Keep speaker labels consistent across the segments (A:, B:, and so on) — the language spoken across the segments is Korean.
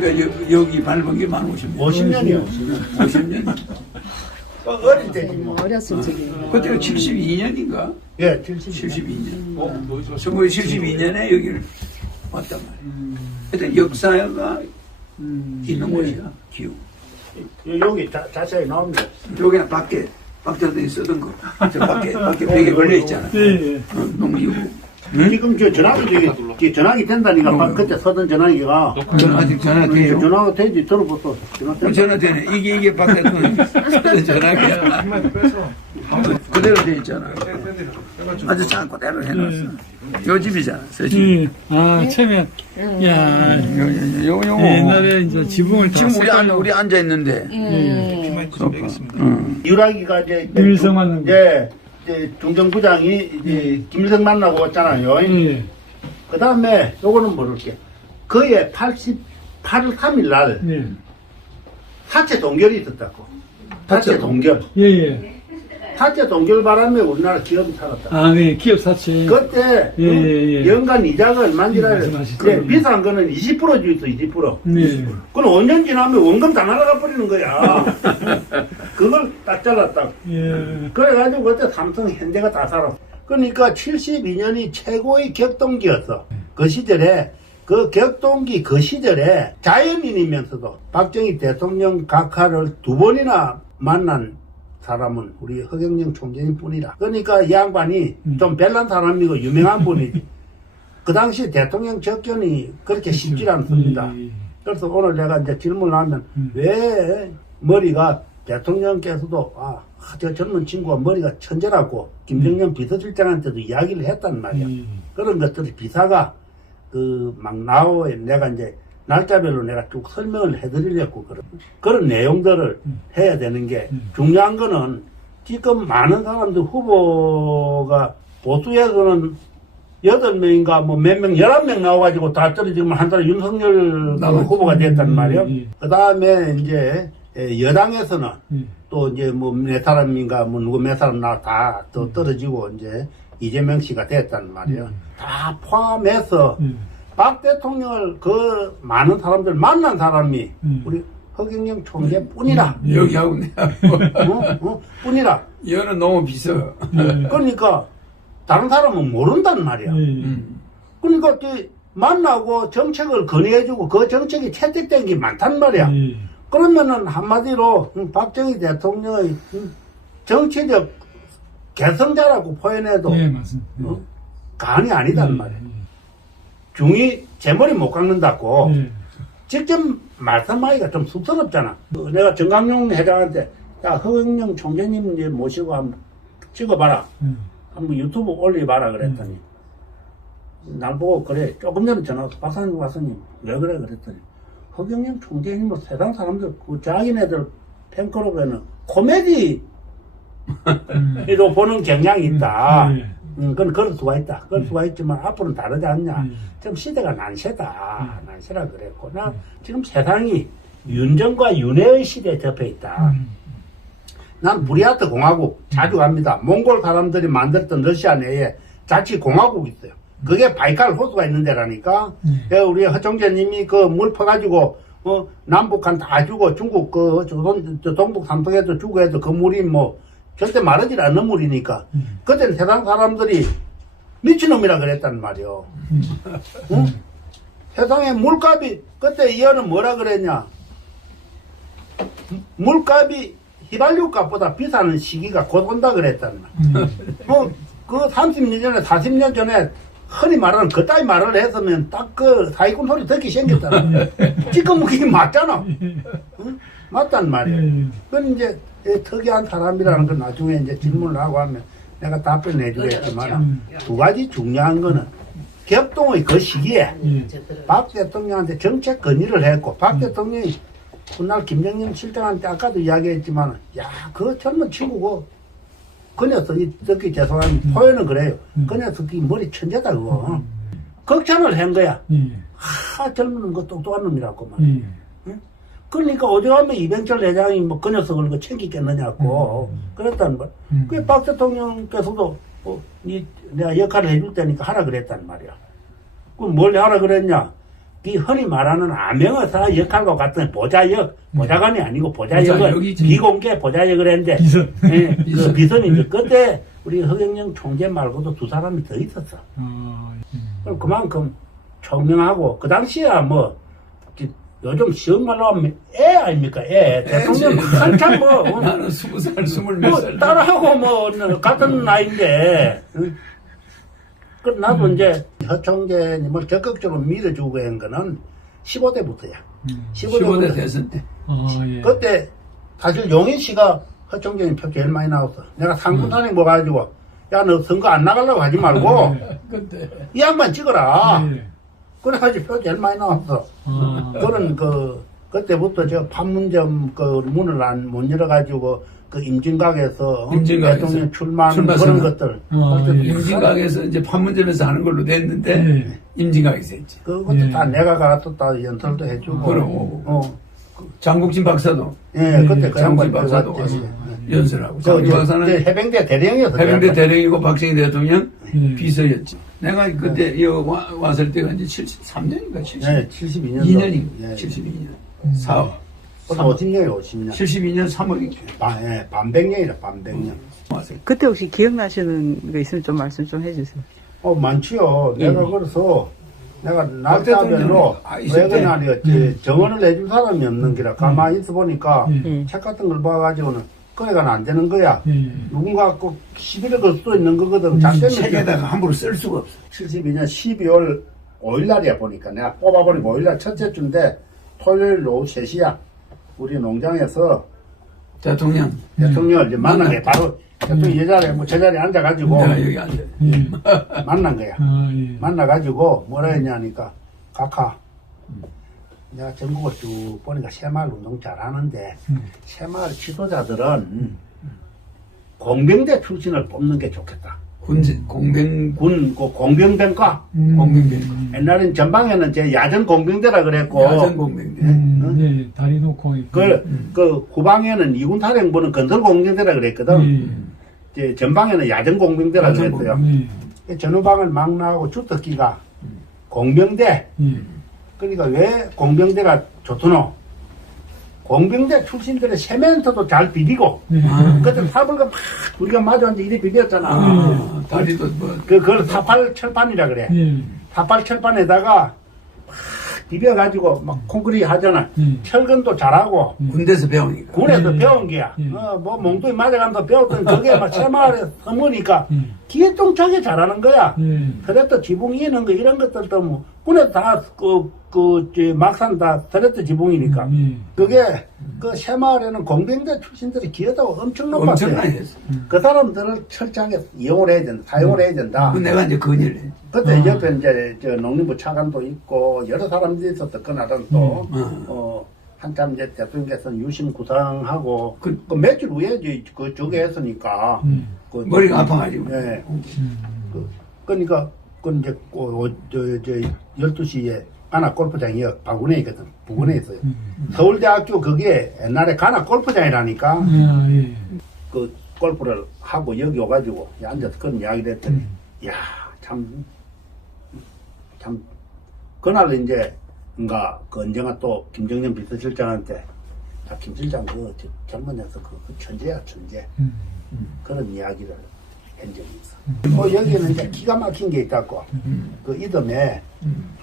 A: 아, 그러니까 여, 기 밟은 게만 50년.
B: 50년이요.
A: 50년.
B: 어릴 때지 뭐.
C: 어렸을 적에.
A: 그때가 72년인가?
B: 예, 70.
A: 72년. 1972년에 여기를 왔단 말이야. 하여튼 역사가 있는 곳이야, 기후.
B: 여기 자, 자세히 나옵니다.
A: 여기는 밖에, 박자들이 쓰던 거. 저 밖에, 밖에 벽에 걸려 있잖아.
D: 예, 예.
A: 어, 농지구.
B: 지금 저 전화기 저기 저 전화기 된다니까 바- 그때 서던 전화기가
A: 저는 아직 전화 돼요?
B: 전화가 되지 들어보소. 전화 된다.
A: 전화 되네. 이게, 이게 밖에 전화기야. 그대로 돼 있잖아. 아주 잘 그대로 해놨어. 요 집이잖아.
D: 예. 아, 처음에, 야,
A: 요, 요, 요, 요.
D: 옛날에 이제 지붕을 다
A: 지금 우리, 앉,
D: 색깔로-
A: 우리 앉아 있는데.
C: 음.
A: 응.
B: 유라기가 이제
D: 김일성 만난 거.
B: 예, 중정부장이 이제 김일성 만나고 왔잖아요.
D: 예,
B: 그 다음에 요거는 모를게. 그해 88일 3일 날
D: 예.
B: 사체 동결이 있었다고. 사체 동결.
D: 예, 예.
B: 사체 동결 바람에 우리나라 기업이 살았다.
D: 아, 네, 기업 사채.
B: 그때
D: 예, 예, 예.
B: 연간 이자가 얼마인지 알아요?
D: 음, 말씀하시죠.
B: 예, 비싼 거는 20% 주있어 20%.
D: 네.
B: 그럼 5년 지나면 원금 다 날아가 버리는 거야. 그걸 딱 잘랐다.
D: 예.
B: 그래가지고 그때 삼성 현대가 다 살았어. 그러니까 72년이 최고의 격동기였어. 그 시절에 그 격동기 그 시절에 자연인이면서도 박정희 대통령 각하를 두 번이나 만난 사람은 우리 허경영 총재님 뿐이라. 그러니까 이 양반이 좀 별난 사람이고 유명한 분이지. 그 당시 대통령 접견이 그렇게 쉽지 않습니다.
D: 예.
B: 그래서 오늘 내가 이제 질문을 하면 왜 머리가 대통령께서도 아, 저 젊은 친구가 머리가 천재라고 김정년 비서실장한테도 이야기를 했단 말이야.
D: 예.
B: 그런 것들이 비사가 그 막 나오에 내가 이제 날짜별로 내가 쭉 설명을 해드리려고 그런 그런 내용들을 해야 되는 게 중요한 거는 지금 많은 사람들 후보가 보수에서는 여덟 명인가 뭐 몇 명, 열한 명 나와가지고 다 떨어지면 한 사람 윤석열
A: 나왔지.
B: 후보가 됐단 말이에요.
D: 음, 예.
B: 그 다음에 이제 에, 여당에서는
D: 예.
B: 또 이제 뭐 몇 사람인가 뭐 누구 몇 사람 나 다또
D: 음.
B: 떨어지고 이제 이재명 씨가 됐단 말이에요. 다 포함해서
D: 예.
B: 박 대통령을 그 많은 사람들 만난 사람이
D: 음.
B: 우리 허경영 총재 뿐이라.
A: 여기하고 내하고.
B: 어? 어? 뿐이라.
A: 얘는 너무 비싸.
D: 예.
B: 그러니까 다른 사람은 모른단 말이야.
D: 예.
A: 음.
B: 그러니까 그 만나고 정책을 건의해주고 그 정책이 채택된 게 많단 말이야.
D: 예.
B: 그러면은 한마디로 음, 박정희 대통령의 음, 정치적 개성자라고 표현해도
D: 예, 맞습니다.
B: 어? 간이 아니단
D: 예.
B: 말이야. 중이 제 머리 못 깎는다고
D: 예.
B: 직접 말씀하기가 좀 쑥스럽잖아. 어, 내가 정강용 회장한테 야 허경영 총재님 이제 모시고 한번 찍어봐라.
D: 음.
B: 한번 유튜브 올려봐라 그랬더니 날 보고 그래 조금 전에 전화 와서 박사님 박사님 왜 그래 그랬더니 허경영 총재님 뭐 세상 사람들 그 자기네들 팬클럽에는 코미디 로 보는 경향이 있다.
D: 음. 예.
B: 음, 그건 그럴 수가 있다. 그럴 수가 있지만 앞으로는 다르지 않냐.
D: 음.
B: 좀 시대가 난세다. 난세라 그랬고. 나 지금 세상이 윤정과 윤회의 시대에 접해 있다.
D: 음.
B: 난 부리아트 공화국 자주 갑니다. 몽골 사람들이 만들었던 러시아 내에 자치 공화국이 있어요. 그게 바이칼 호수가 있는 데라니까.
D: 음.
B: 예, 우리 허총재님이 그 물 퍼가지고 어, 남북한 다 주고 중국 그 조선 저 동북 삼성에도 주고 해도 그 물이 뭐 절대 마르지 않는 물이니까. 그때는 세상 사람들이 미친놈이라 그랬단 말이요. 응? 세상에 물값이 그때 이어는 뭐라 그랬냐? 물값이 휘발유 값보다 비싸는 시기가 곧 온다 그랬단 말. 뭐, 그 30년 전에, 40년 전에 흔히 말하는 그따위 말을 했으면 딱 그 사기꾼 소리 듣기 생겼잖아. 지금 그게 맞잖아. 응? 맞단 말이야.
D: 예.
B: 그건 이제 이 특이한 사람이라는 건 나중에 이제 질문을 하고 하면 내가 답변해 주겠지만 두 가지 중요한 거는 격동의 그 시기에
D: 예.
B: 박 대통령한테 정책 건의를 했고 박 대통령이 그날 김정년 실장한테 아까도 이야기했지만 야그 젊은 친구고. 그 녀석이 듣기 죄송한 표현은 그래요. 그 녀석이 머리 천재다 그거. 극찬을 한 거야.
D: 예.
B: 하 젊은 거 똑똑한 놈이라고 말이야
D: 예.
B: 그러니까 어지간하면 이병철 회장이 뭐 그 녀석을 그 챙기겠느냐고 그랬단 말.
D: 음.
B: 그게 박 대통령께서도 어, 니 내가 역할을 해줄 테니까 하라 그랬단 말이야. 그럼 뭘 하라 그랬냐? 이 흔히 말하는 암행어사 역할과 같은 보좌역, 보좌관이 아니고 보좌역을
A: 보좌역이지.
B: 비공개 보좌역을 했는데
D: 비선.
B: 예, 그
A: 비선.
B: 비선이죠. 그때 우리 허경영 총재 말고도 두 사람이 더 있었어.
D: 아, 예.
B: 그럼 그만큼 총명하고 그 당시야 뭐 지- 요즘 쉬운 말로 하면 애 아닙니까 애 대통령. 한참 뭐, 어,
A: 나는 스무 살, 스물 몇
B: 뭐
A: 살.
B: 따라하고 뭐 같은 나이인데 응? 그 나도 이제 허 총재님을 적극적으로 밀어주고 한 거는 15대부터야
D: 음.
A: 15대 대선 때.
D: 아, 예.
B: 그때 사실 용인 씨가 허 총재님 표 제일 많이 나왔어 내가 상부탄에 뭐 가지고 야 너 선거 안 나가려고 하지 말고
A: 그때.
B: 이 양반 찍어라
D: 예.
B: 그래가지고 표 제일 많이 나왔어.
D: 아,
B: 그런 그 그때부터 저 판문점 그 문을 안 못 열어가지고 그 임진각에서
A: 임진각에서
B: 대통령 출마
A: 출마
B: 그런
A: 선언.
B: 것들
D: 아,
B: 그때
D: 예.
A: 임진각에서 이제 판문점에서 하는 걸로 됐는데
D: 예.
A: 임진각에서 했지.
B: 그것도
D: 예.
B: 다 내가 가서 다 연설도 해주고
A: 그럼.
B: 어,
A: 장국진 박사도
B: 예, 그때
D: 예,
B: 그 양반
A: 장국진 박사도. 와서
B: 예.
A: 연설하고
B: 저,
A: 장국진
B: 저,
A: 박사는
B: 저 해병대 대령이었어.
A: 해병대
B: 그.
A: 대령이고 박정희 대통령
D: 예.
A: 비서였지. 내가 그때 이 와, 왔을 때가 이제 73년인가 70.
B: 예, 72년.
A: 2년이
B: 예.
A: 72년.
D: 음.
A: 4.
B: 50년이 50년.
A: 72년 3월인가.
B: 반, 예, 반백년이라 반백년.
A: 왔을 때.
C: 그때 혹시 기억나시는 거 있으면 좀 말씀 좀 해주세요.
B: 어, 많지요. 내가 그래서, 내가 날짜별로,
A: 아,
B: 왜
A: 있을 때.
B: 그날이었지, 정원을 해줄 사람이 없는 기라. 가만히 있어 보니까,
D: 예.
C: 예.
B: 책 같은 걸 봐가지고는, 거래가 안 되는 거야.
D: 예.
B: 누군가 꼭 시비를 걸 수도 있는 거거든. 작전이
A: 책에다가 함부로 쓸 수가 없어.
B: 72년 12월 5일 날이야 보니까. 내가 뽑아보니까 5일 날 첫째 주인데, 토요일 오후 3시야. 우리 농장에서
A: 대통령.
B: 대통령을 이제 만난. 게 바로, 대통령 여자리에, 뭐, 제자리에 앉아가지고,
A: 내가 여기 앉아.
D: 예.
B: 만난 거야.
D: 아, 예.
B: 만나가지고 뭐라 했냐니까 각하 내가 전국을 쭉 보니까 새마을 운동 잘하는데
D: 음.
B: 새마을 지도자들은 공병대 출신을 뽑는 게 좋겠다.
A: 군진 공병
B: 군 그 공병대과
D: 음.
A: 공병대.
B: 옛날엔 전방에는 제 야전 공병대라 그랬고
A: 야전 공병대.
D: 음, 예. 다리 놓고. 있고.
B: 그, 그 후방에는 이군 탈행부는 건설 공병대라 그랬거든.
D: 예.
B: 이제 전방에는 야전 공병대라
A: 야전
B: 그랬어요.
D: 예.
B: 전후방을 막 나가고 주특기가 공병대
D: 예.
B: 그러니까 왜 공병대가 좋더노? 공병대 출신들의 세멘트도 잘 비비고,
D: 예.
A: 아.
B: 그때 타블가 막 우리가 마주앉아 이래 비볐잖아.
A: 아, 다리도 뭐.
B: 그, 그걸 타팔 철판이라 그래.
D: 예.
B: 타팔 철판에다가 막 비벼가지고 막 콘크리트 하잖아.
D: 음.
B: 철근도 잘하고,
A: 군대에서 배우니까.
B: 군에서
D: 예.
B: 배운 게야.
D: 예.
B: 어, 뭐 몽둥이 맞아가면서 배웠던 그게 막 새마을에 서무니까
D: 예.
B: 기회통차게 잘하는 거야.
D: 예.
B: 트레트 지붕 이는 거 이런 것들도 뭐 군에 다그 그, 저, 막상 다 트레트 지붕이니까
D: 예.
B: 그게 그 새마을에는 공병대 출신들이 기여도가 엄청 높았어요.
A: 엄청나게 했어.
B: 그 사람들을 철저하게 이용을 해야 된다, 사용을 해야 된다.
A: 그 내가 이제 했지.
B: 그때
D: 어.
B: 옆에 이제 저 농림부 차관도 있고 여러 사람들이 있었어. 그날은 또
A: 음.
B: 어, 한참 이제 대통령께서는 유심 구상하고
A: 그-
B: 그, 며칠 후에 이제 그 저게 했으니까
D: 음.
B: 그
A: 머리가 아파가지고.
B: 예.
D: 음.
B: 그, 그러니까 그 이제 어, 저, 저 12시에 가나 골프장이 바구네이거든. 부근에 있어요.
D: 음.
B: 서울대학교 그게 옛날에 가나 골프장이라니까
D: 아, 예.
B: 그 골프를 하고 여기 오가지고 앉아서 그런 이야기를 했더니
D: 음.
B: 야참 참 그날 이제 뭔가 그 언젠가 또 김정년 비서실장한테 야, 김 실장 그 저- 젊은 녀석 그, 그 천재야 천재
D: 음.
B: 그런 이야기를 있어. 뭐 여기는 이제 기가 막힌 게 있다고. 그 이듬해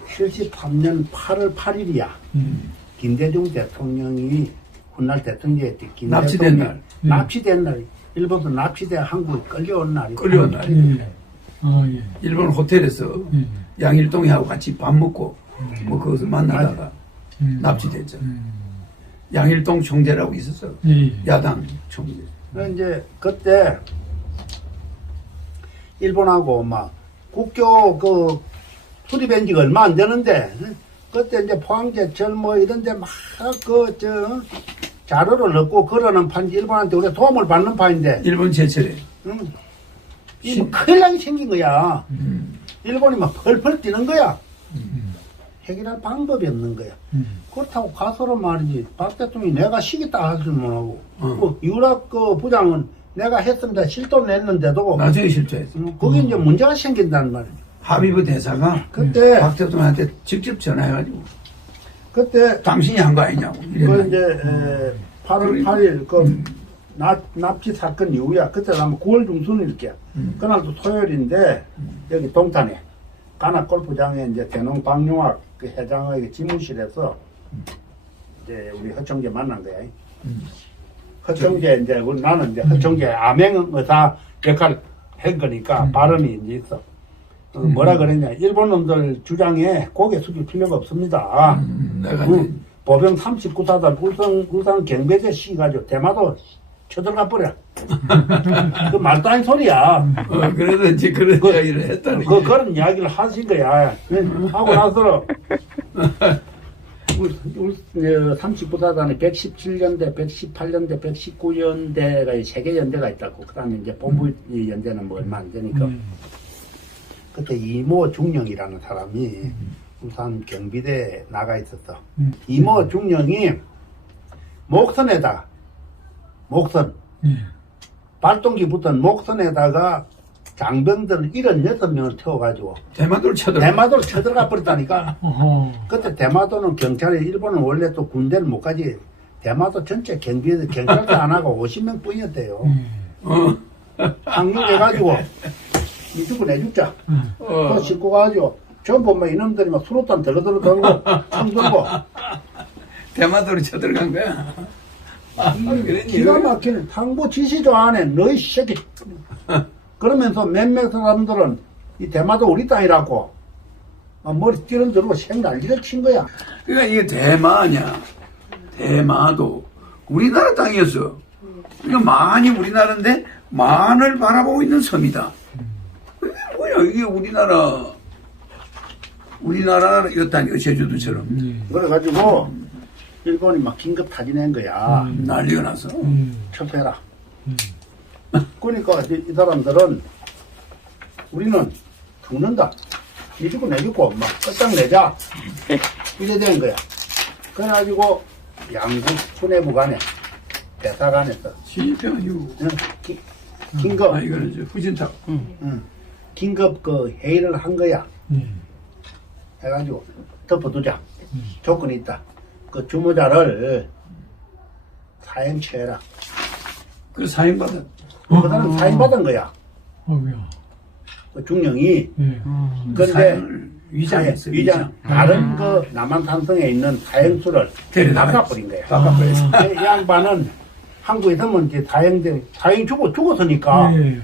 B: 73년 8월 8일이야.
D: 음.
B: 김대중 대통령이 훗날 대통령이. 김
A: 납치된 날.
B: 납치된 날. 일본도 납치돼 한국에 끌려온 날이.
A: 끌려온 날.
D: 예. 아, 예.
A: 일본 호텔에서
D: 예.
A: 양일동이하고 같이 밥 먹고 뭐 거기서 만나다가
D: 음.
A: 납치됐죠.
D: 음.
A: 양일동 총재라고 있었어.
D: 예.
A: 야당 총재.
B: 이제 그때 일본하고 막 국교 그 수립한 지가 얼마 안 되는데 응? 그때 이제 포항제철 뭐 이런 데 막 그 저 자료를 넣고 걸어놓은 판지 일본한테 우리가 도움을 받는 판인데
A: 일본 제철에.
B: 응? 이 뭐 큰일 나게 생긴 거야.
A: 음.
B: 일본이 막 펄펄 뛰는 거야. 해결할 방법이 없는 거야.
D: 음.
B: 그렇다고 가서는 말이지. 박 대통령이 내가 시겠다 하지 못하고.
A: 어.
B: 뭐 유럽 그 부장은 내가 했습니다. 실도 냈는데도.
A: 나중에 실토했어.
B: 음, 거기 이제 문제가 생긴다는 말이야.
A: 하비브 대사가
B: 그때
A: 박 대통령한테 직접 전화해가지고
B: 그때
A: 당신이 한 거 아니냐고
B: 그 이제 에, 8월 8일 그 납, 납치 사건 이후야 그때 아마 9월 중순일게 그날도 토요일인데 여기 동탄에 가나 골프장에 이제 대농 박용학 그 회장의 지무실에서 이제 우리 허청재 만난 거야. 허청재 이제 우리 나는 이제 허청재 암행 의사 역할 한 거니까 발언이 이제 있어. 어, 뭐라 그랬냐 일본 놈들 주장에 고개 숙일 필요가 없습니다.
A: 음, 내가
B: 그
A: 이제
B: 보병 39사단 울산, 울산 경배제 씨 가지고 대마도 쳐들어가 버려. 그 말도 아닌 소리야.
A: 어, 그래도 이제 그런
B: 그-
A: 이야기를 했다는
B: 그,
A: 게
B: 그런 이야기를 하신 거야. 하고 나서, 울, 울, 39사단에 117연대, 118연대, 119연대가 세개 연대가 있다고. 그 다음에 이제 본부 이 연대는 뭐 얼마 안 되니까.
D: 음.
B: 그때 이모 중령이라는 사람이 울산 경비대에 나가 있었어.
D: 음.
B: 이모 중령이 목선에다 목선
D: 예.
B: 발동기 붙은 목선에다가 장병들 76명을 태워가지고
A: 대마도를 쳐들어
B: 대마도를 쳐들어가 버렸다니까. 그때 대마도는 경찰이 일본은 원래 또 군대를 못 가지 대마도 전체 경비대 경찰도 안 하고 50명 뿐이었대요.
D: 예.
A: 어,
B: 상륙해가지고 이 죽고 내 죽자.
D: 음.
A: 어.
B: 그 싣고 가지고 전부 뭐 이놈들이 막 수로탄 들어들어 들고 총 들고
A: 대마도를 쳐들어간 거야 아, 그런
B: 기가 막히는 당부 지시조 안에 너희 새끼 그러면서 몇몇 사람들은 이 대마도 우리 땅이라고 막 머리 띠를 들고 생날기를 친 거야
A: 그러니까 이게 대마냐 대마도 우리나라 땅이었어 그러니까 많이 우리나라인데 만을 바라보고 있는 섬이다 이게 뭐야 이게 우리나라 우리나라였다니까 제주도처럼
D: 예.
B: 그래가지고 일본이 막 긴급 타진한 거야
D: 음.
A: 난리가 나서
D: 음.
B: 철폐해라
D: 음.
B: 그러니까 이, 이 사람들은 우리는 죽는다. 니 죽고 내 죽고 막 끝장내자. 이래 된 거야. 그래가지고 양국 수뇌부간에 대사관에서
A: 이후
B: 응, 기- 긴급
A: 아 이거는 이제 후진탑
B: 응, 긴급 그 회의를 한 거야.
D: 예.
B: 해가지고 덮어두자.
D: 음.
B: 조건이 있다. 그 주모자를 사행처해라.
A: 그 사인받은
B: 그 사람 사인받은 거야
D: 어우야.
B: 그 중령이
D: 예.
B: 근데
A: 사인을 위장했어
B: 사행, 위장 다른 그 남한산성에 있는 사행수를
A: 데려다
B: 낚아버린 거야
A: 바꿔버렸어
B: 이 양반은 한국에 있으면 이제 사행들 사행 죽어 죽었으니까
D: 예.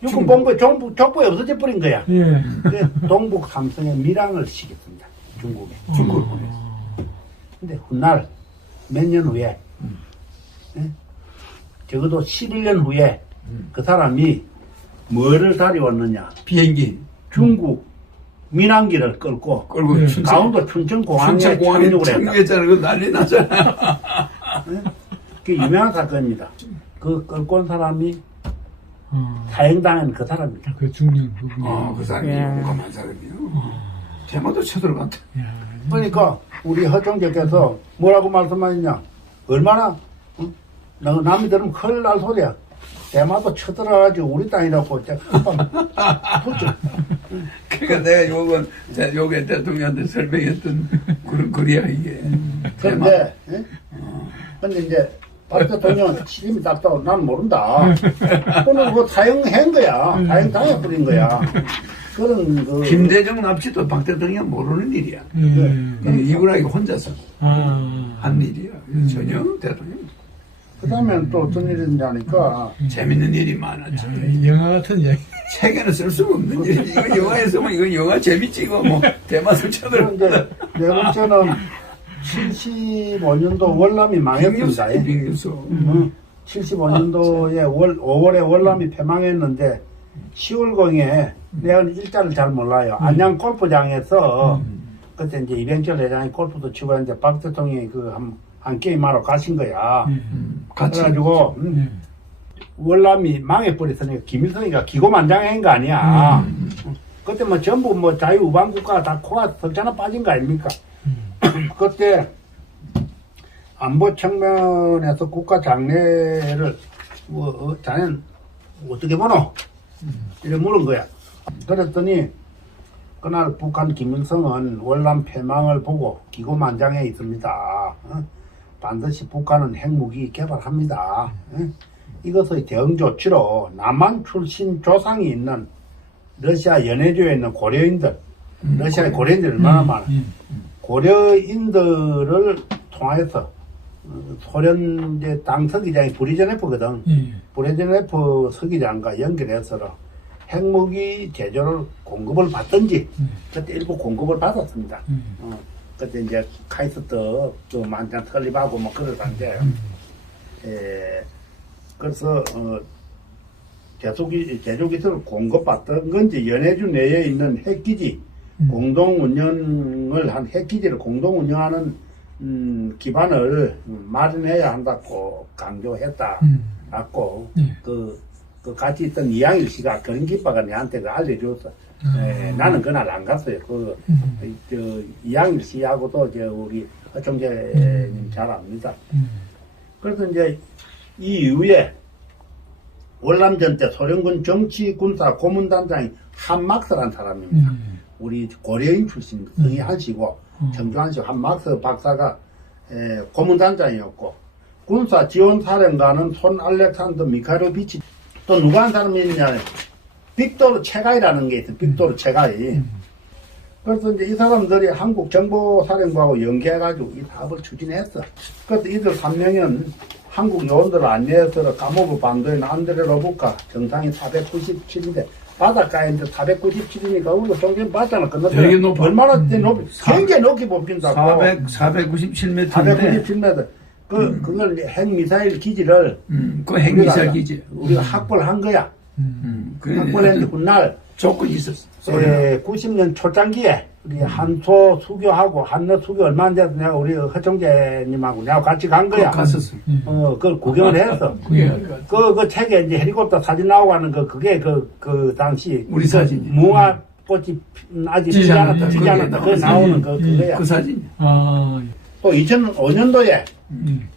B: 육군 본부에 정부 족보에 없어져 버린 거야
D: 예.
B: 그래서 동북 삼성에 밀항을 시켰습니다 중국에
D: 어.
A: 보냈어
B: 근데 훗날 몇 년 후에
A: 음.
B: 예? 적어도 11년 후에
A: 음.
B: 그 사람이 뭐를 다려왔느냐
A: 비행기
B: 중국 민항기를 끌고
A: 끌고
D: 네.
A: 춘천
B: 강원도 춘천공항에
A: 춘천공항에
B: 착륙을 했다
A: 착륙했잖아 그 난리 나잖아
B: 그 유명한 사건입니다 그 끌고 온 사람이
D: 어.
B: 사행당한 그 사람입니다
D: 그 중년 부분.
A: 어그 사람이
C: 예.
A: 용감한 사람이요 대마도 쳐들어간다
D: 야.
B: 그러니까 우리 허총재께서 뭐라고 말씀하셨냐 얼마나 응? 나- 남이 들으면 큰일 날 소리야. 대마도 쳐들어가지고 우리 땅이라고 붙죠.
A: 그러니까 내가 요건 제- 요게 대통령한테 설명했던 그런 글이야 이게. 대마
B: 그런데 예? 근데 이제 박 대통령은 책임이 닿다고 난 모른다. 그는 그 사형한 거야. 사형 당해버린 거야. 그런 그
A: 김대중 납치도 박 대통령 모르는 일이야.
D: 예.
A: 이분하기 혼자서
D: 아.
A: 한 일이야. 전혀 대통령
B: 그 다음에 또 어떤 일이 있냐니까
A: 재밌는 일이 많았죠.
D: 야, 영화 같은 이야기.
A: 책에는 쓸 수가 없는 일 이거 영화에 쓰면 이건 영화 재밌지 이거 뭐. 대마술 쳐들어.
B: 그런데 네 번째는 75년도 월남이 망했습니다.
A: 빙유소
B: 응. 75년도에 월, 5월에 월남이 폐망했는데 10월경에 내가 일자를 잘 몰라요. 안양 골프장에서 그때 이제 이병철 회장이 골프도 치고 했는데 박 대통령이 그 한, 한 게임하러 가신 거야.
D: 예.
A: 음, 같이
B: 그래가지고 음,
D: 예.
B: 월남이 망해버렸으니까 김일성이가 기고만장한 거 아니야. 그때 뭐 전부 뭐 자유우방 국가 다 코가 석자나 빠진 거 아닙니까? 그때 안보 측면에서 국가 장래를 뭐 어, 자넨 어떻게 보노? 이래 물은 거야. 그랬더니 그날 북한 김일성은 월남 패망을 보고 기고만장해 있습니다. 어? 반드시 북한은 핵무기 개발합니다. 어? 이것의 대응 조치로 남한 출신 조상이 있는 러시아 연해주에 있는 고려인들, 러시아의 고려 인들이 얼마나 많아. 고려인들을 통해서 어, 소련 이제 당 서기장이 브리제네프거든.
D: 예.
B: 브레즈네프 서기장과 연결해서 핵무기 제조를 공급을 받든지 그때 일부 공급을 받았습니다. 어, 그때 이제 카이스트 그 만장 설립하고 뭐 그러던데 에, 그래서 어, 제조기 제조 기술을 공급받던 건지 연해주 내에 있는 핵기지 공동 운영을 한 핵기지를 공동 운영하는 음, 기반을 마련해야 한다고 강조했다.
D: 음.
B: 갖고
D: 네.
B: 그, 그 같이 있던 이양일 씨가 그런 기빠가 내한테 그 알려줬어. 에, 나는 그날 안 갔어요. 그, 저, 이양일 씨하고도 저 우리 허청재님 잘 압니다. 그래서 이제 이 이후에 월남전 때 소련군 정치 군사 고문단장이 한막서란 사람입니다. 우리 고려인 출신 성희한 씨고 청주한 씨 한막서 박사가 에, 고문단장이었고 군사 지원 사령관은 손 알렉산더 미카로비치. 또 누가 한 사람이 있냐 빅토르 체가이라는 게 있어 빅토르 체가이. 그래서 이제 이 사람들이 한국 정보사령부하고 연계해가지고 이 사업을 추진했어. 그래서 이들 3명은 한국 요원들을 안내해서 감옥을 반도인 안드레 로부카 정상이 497인데 바닷가에 이제 497이니까 우리가 종전 봤잖아
A: 되게
B: 건너뛰어
A: 높아.
B: 얼마나 높이
A: 사-
B: 굉장히 높이 뽑힌다고.
A: 400, 497m인데.
B: 497m. 그, 그걸 핵미사일 기지를
A: 음, 그 핵미사일 기지.
B: 우리가 확보를 한 거야.
A: 음,
B: 확보를 했는데 훗날
A: 조건이 있었어.
B: 에, 90년 초창기에 우리 한소 수교하고 한너 수교 얼마 안 돼서 내가 우리 허청재님하고 내가 같이 간 거야.
A: 갔었어.
B: 어, 그걸 구경을 했어.
D: 그게
B: 그, 그 책에 이제 헬리콥터 사진 나오고 하는 그, 그게 그, 그 당시.
A: 우리 사진이.
B: 무화 꽃이 아직
D: 지지
B: 않았다. 지지 않았다. 그. 나오는 그, 그거야.
A: 그 사진.
D: 아,
B: 또 2005년도에
D: 음.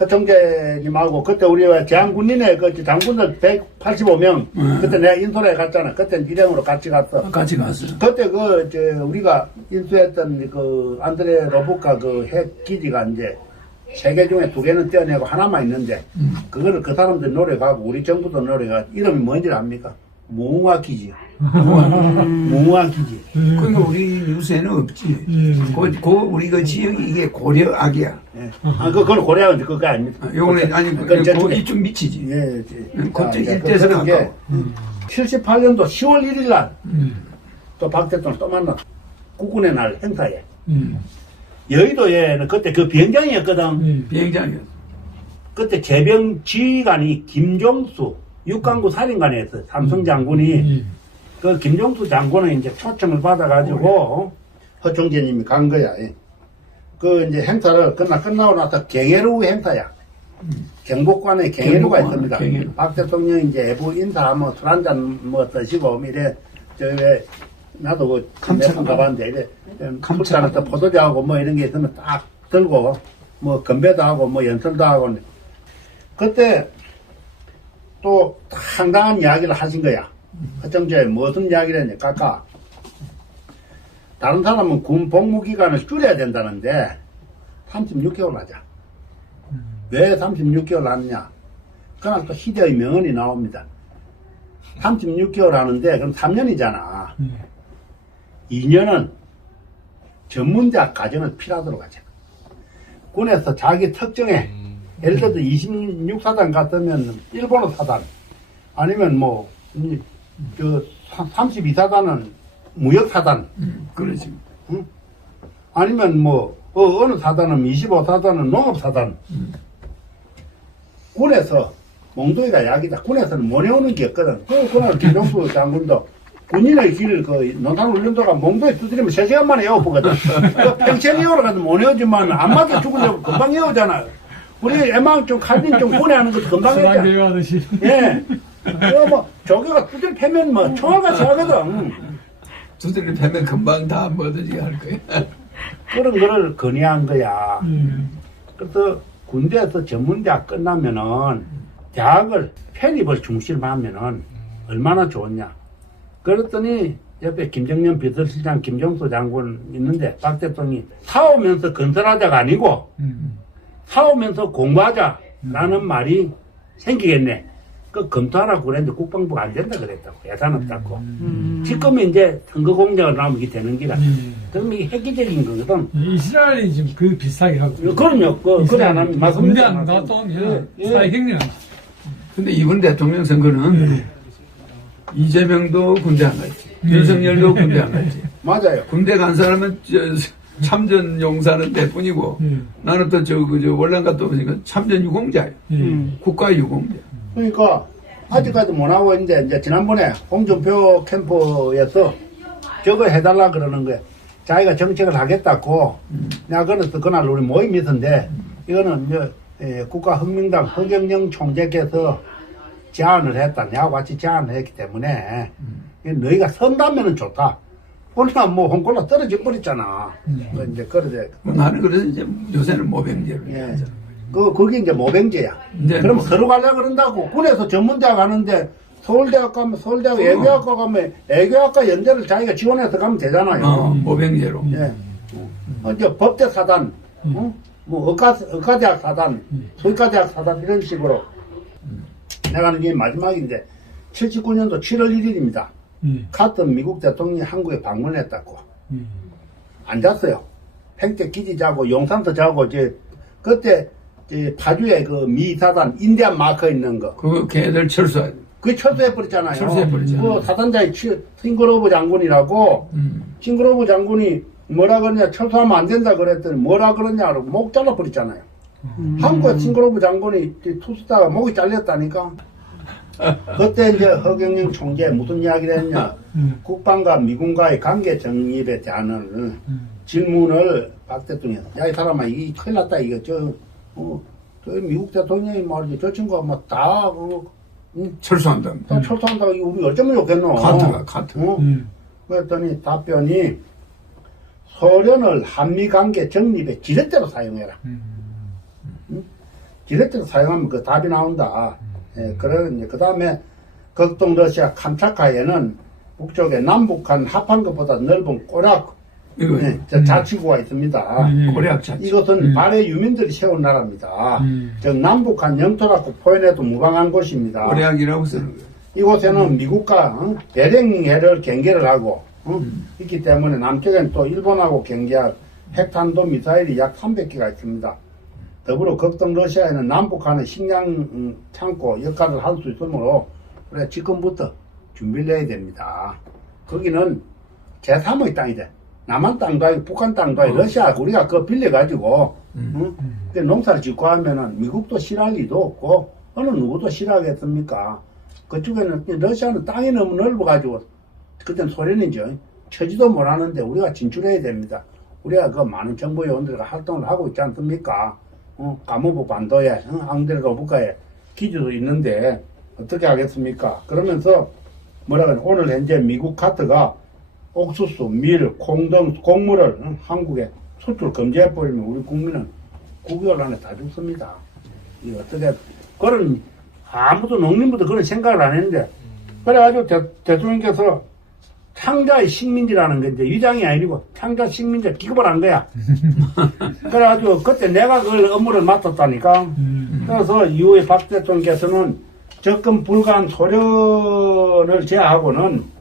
B: 허청재님하고 그때 우리가 제한군인회 그 장군들 185명
A: 음.
B: 그때 내가 인솔에 갔잖아. 그때 일행으로 같이 갔어.
A: 같이 갔어.
B: 그때 그, 저, 우리가 인수했던 그, 안드레 로부카 그 핵 기지가 이제, 세 개 중에 두 개는 떼어내고 하나만 있는데, 그거를 그 사람들 노력하고, 우리 정부도 노력하고, 이름이 뭔지 압니까? 무궁화 기지. 무 궁화 기지.
A: 그러니까 우리 뉴스에는 없지.
D: 예.
A: 그, 그 우리 그 지역이 이게 고려악이야.
B: 예. 아, 그, 그건 고려하는 그거 아닙니다.
A: 아, 요거는 아니 그,
B: 그건
A: 그,
B: 저쪽에.
A: 이쪽 밑이지.
B: 예, 예.
A: 음, 그쪽 일대에서 가까워.
B: 78년도 10월 1일 날,
D: 음.
B: 또박 대통령 또 만났어. 국군의 날 행사에.
D: 음.
B: 여의도에는 그때 그 비행장이었거든.
D: 예.
A: 비행장이었어.
B: 그때 개병 지휘관이 김종수 육강구 살인관이었어요. 삼성 장군이
D: 예.
B: 그 김종수 장군은 이제 초청을 받아가지고 허총재님이 간 거야. 예. 그 이제 행사를 끝나 끝나고 나서 경애루 행사야. 경복관에
A: 경복관,
B: 있습니다.
A: 경애루.
B: 박 대통령 이제 외부 인사하면 술 한잔 뭐 드시고 뭐 이래 저왜 나도 그
A: 감차.
B: 몇번 가봤는데 이래
A: 감차.
B: 술잔에서 포도주하고 뭐 이런 게 있으면 딱 들고 뭐 건배도 하고 뭐 연설도 하고 그때 또 상당한 이야기를 하신 거야. 허정재 무슨 이야기를 했냐, 까까. 다른 사람은 군 복무 기간을 줄여야 된다는데 36개월 하자. 왜 36개월 하느냐? 그날 또 희대의 명언이 나옵니다. 36개월 하는데 그럼 3년이잖아.
D: 예.
B: 2년은 전문대학 과정을 필요하도록 하자. 군에서 자기 특정에 예를 들어서 26사단 같으면 일본어 사단 아니면 뭐, 이, 저, 32사단은 무역사단
A: 음, 그러지.
B: 아니면 뭐, 어, 어느 사단은 25사단은 농업사단. 군에서, 몽도이가 약이다. 군에서는 못 외우는 게 없거든. 그, 그날 김종수 장군도 군인의 길, 그, 논산훈련도가 몽도에 두드리면 3시간 만에 외워보거든. 그 평생 외우러 가도 못 외우지만, 안 맞아 죽으려고 금방 외우잖아. 우리 애망 좀 칼빈 좀 군에 하는 것도 금방.
D: 대화하듯이.
B: 예. 그거 뭐, 저기가 두들 패면 뭐, 총알같이 하거든.
A: 두드리 패면 금방 다 뭐든지 할 거야.
B: 그런 거를 건의한 거야.
D: 예.
B: 그래서 군대에서 전문대학 끝나면은 대학을 편입을 중심으로 하면은 얼마나 좋냐. 그랬더니 옆에 김정년 비서실장 김정수 장군 있는데 박 대통령이 사오면서 건설하자가 아니고
D: 음.
B: 사오면서 공부하자라는 말이 생기겠네. 그 검토하라고 그랬는데 국방부가 안 된다 그랬다고 예산 없다고.
C: 음.
B: 지금 이제 선거 공작을 나오면 이게 되는 기라.
D: 예.
B: 그럼 이게 획기적인 거거든.
D: 이스라엘이 지금 그 비슷하게 하고. 있어요.
B: 그럼요. 그, 그래 안 하면
D: 군대
B: 맞습니다.
D: 안 갔다 오면
B: 예, 예.
D: 사회 격리 안
A: 근데 이번 대통령 선거는 이재명도 군대 안 갔지. 윤석열도 군대 안 갔지.
B: 맞아요.
A: 군대 간 사람은 저, 참전 용사는 내뿐이고
D: 예.
A: 나는 또 저, 그, 저, 월남 갔다 오니까 참전 유공자예요.
D: 예.
C: 음.
A: 국가 유공자.
B: 그러니까 아직까지 못 하고 있는데 이제 지난번에 홍준표 캠프에서 저거 해달라 그러는 거예요. 자기가 정책을 하겠다고 내가 그래서 그날 우리 모임이 있었는데 이거는 이제 예, 국가혁명당 허경영 총재께서 제안을 했다. 내가 같이 제안을 했기 때문에 이 너희가 선다면은 좋다. 그러나 뭐 홍콜라 떨어져 버렸잖아. 그 이제 그러지.
A: 뭐 나는 그래서 이제 요새는 모병제로.
B: 예. 그, 그게 이제 모병제야.
A: 네,
B: 그럼
A: 뭐.
B: 서로 가려 그런다고. 군에서 전문대학 가는데 서울대학 가면 서울대학
A: 어.
B: 애교학과 가면 애교학과 연대를 자기가 지원해서 가면 되잖아요.
A: 어, 모병제로.
B: 예. 어, 이제 법대 사단, 어? 뭐 의과, 의과대학 사단, 소위과대학 사단 이런 식으로. 내가 하는 게 마지막인데 79년도 7월 1일입니다.
D: 예.
B: 카튼 미국 대통령이 한국에 방문했다고.
D: 예.
B: 앉았어요. 팽태 기지 자고 용산도 자고 이제 그때 파주에 그 미사단 인디안 마커 있는 거.
A: 그 걔들 철수해.
B: 그게 철수해 버렸잖아요.
A: 철수해버렸잖아요.
B: 그 사단장이 치- 싱그로브 장군이라고
A: 음.
B: 싱그로브 장군이 뭐라 그러냐 철수하면 안 된다 그랬더니 뭐라 그러냐 그러고 목 잘라 버렸잖아요.
C: 음.
B: 한국 싱그로브 장군이 투수다가 목이 잘렸다니까. 그때 이제 허경영 총재 무슨 이야기를 했냐.
D: 음.
B: 국방과 미군과의 관계 정립에 대한
D: 음.
B: 질문을 박 대통령, 야, 이 사람아, 이 큰일 났다, 이거, 저, 어, 저 미국 대통령이 말이지, 저 친구가 막 다, 그, 응,
A: 철수한다.
B: 다 철수한다고, 이거 우리 어쩌면 좋겠노.
A: 카트가, 카트.
B: 어?
D: 예.
B: 그랬더니 답변이, 소련을 한미 관계 정립에 지렛대로 사용해라.
D: 음.
B: 지렛대로 사용하면 그 답이 나온다. 예, 그래, 이제, 그 다음에, 극동 러시아 캄차카에는 북쪽에 남북한 합한 것보다 넓은 꼬락,
A: 이거,
B: 예, 저 자치구가 있습니다.
D: 예.
A: 고래학 자치.
B: 이것은
D: 음.
B: 발해 유민들이 세운 나라입니다.
D: 음.
B: 즉 남북한 영토라고 표현해도 무방한 곳입니다.
A: 고래학이라고 쓰는 거예요.
B: 이곳에는 미국과 어? 베랭해를 경계를 하고 어?
A: 음.
B: 있기 때문에 남쪽엔 또 일본하고 경계할 핵탄도 미사일이 약 300개가 있습니다. 더불어 극동 러시아에는 남북한의 식량 음, 창고 역할을 할 수 있으므로 그래 지금부터 준비를 해야 됩니다. 거기는 제3의 땅이 돼. 남한 땅도 아니고 북한 땅도 아니고
A: 어.
B: 러시아 우리가 그거 빌려가지고
A: 음.
B: 응? 그 농사를 짓고 하면은 미국도 싫어할 리도 없고 어느 누구도 싫어하겠습니까? 그쪽에는 러시아는 땅이 너무 넓어가지고 그땐 소련이죠. 처지도 못하는데 우리가 진출해야 됩니다. 우리가 그 많은 정보 요원들과 활동을 하고 있지 않습니까? 어, 가모부 반도에, 어, 앙드레 로브카에 기지도 있는데 어떻게 하겠습니까? 그러면서 뭐라 그래 오늘 현재 미국 카트가 옥수수, 밀, 콩등 곡물을 어, 한국에 수출 금지해버리면 우리 국민은 9개월 안에 다 죽습니다. 이 어떻게, 그런, 아무도 농민부터 그런 생각을 안 했는데, 그래가지고 대, 대통령께서 창자의 식민지라는 게 이제 위장이 아니고 창자 식민지 기급을 한 거야. 그래가지고 그때 내가 그 업무를 맡았다니까.
D: 음.
B: 그래서 이후에 박 대통령께서는 접근 불가한 소련을 제하고는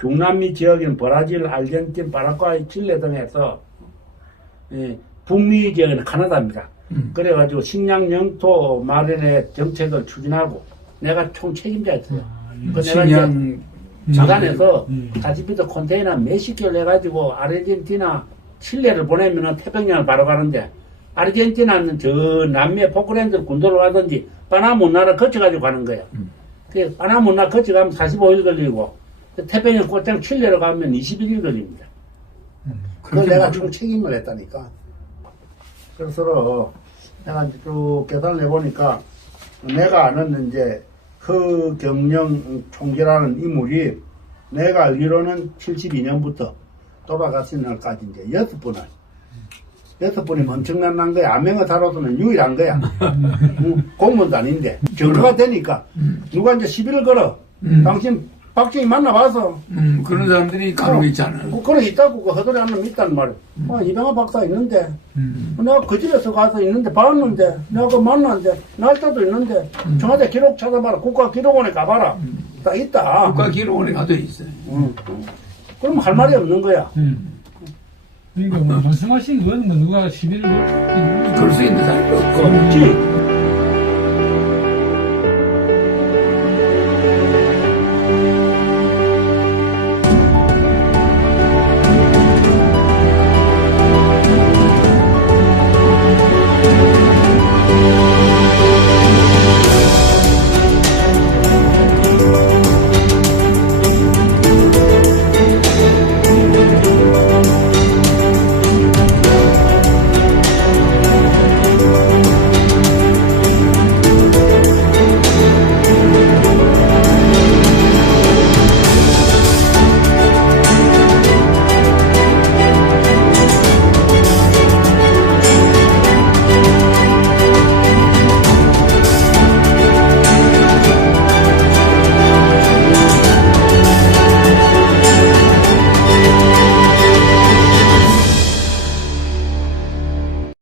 B: 중남미 지역인 브라질, 아르헨틴, 파라과이, 칠레 등에서 예, 북미 지역은 카나다입니다.
A: 음.
B: 그래가지고 식량 영토 마련의 정책을 추진하고 내가 총 책임자였어요. 그 내가 이제
A: 식량
B: 장관에서
D: 음.
B: 가지비도 컨테이너 몇십 개를 해가지고 아르헨티나, 칠레를 보내면은 태평양을 바로 가는데 아르헨티나는 저 남미의 포크랜드 군도로 가든지 파나문나를 거쳐가지고 가는 거야.
A: 음.
B: 그 파나문나 거쳐가면 45일 걸리고 그 태평양 곧장 칠레로 가면 21일 걸립니다. 그걸
A: 그렇게
B: 내가
A: 뭐-
B: 좀 책임을 했다니까. 그래서 내가 이제 쭉 계산을 해보니까 내가 아는 이제 허경영 총재라는 인물이 내가 알기로는 72년부터 돌아가신 날까지 이제 여섯 분을 여섯 분이면 엄청난 난 거야. 암행어사로서는 유일한 거야. 응, 공무원도 아닌데. 정부가 되니까 누가 이제 시비를 걸어.
A: 음.
B: 당신 박정희 만나봐서
A: 음, 그런 사람들이 간혹 있잖아.
B: 그, 그래 있다고 그 허들이 한놈 있단 말이야. 아, 이병헌 박사 있는데
D: 음.
B: 내가 그 집에서 가서 있는데 봤는데 내가 그 만났는데 날짜도 있는데 청와대 기록 찾아봐라 국가기록원에 가봐라 다 있다.
A: 국가 기록원에 가도 있어요.
B: 응. 그럼 할 말이 없는 거야.
D: 음. 그러니까 뭐 말씀하신 뭐 누가 시비를 걸
A: 그럴 수 있는 사람이 없고.
B: 없지.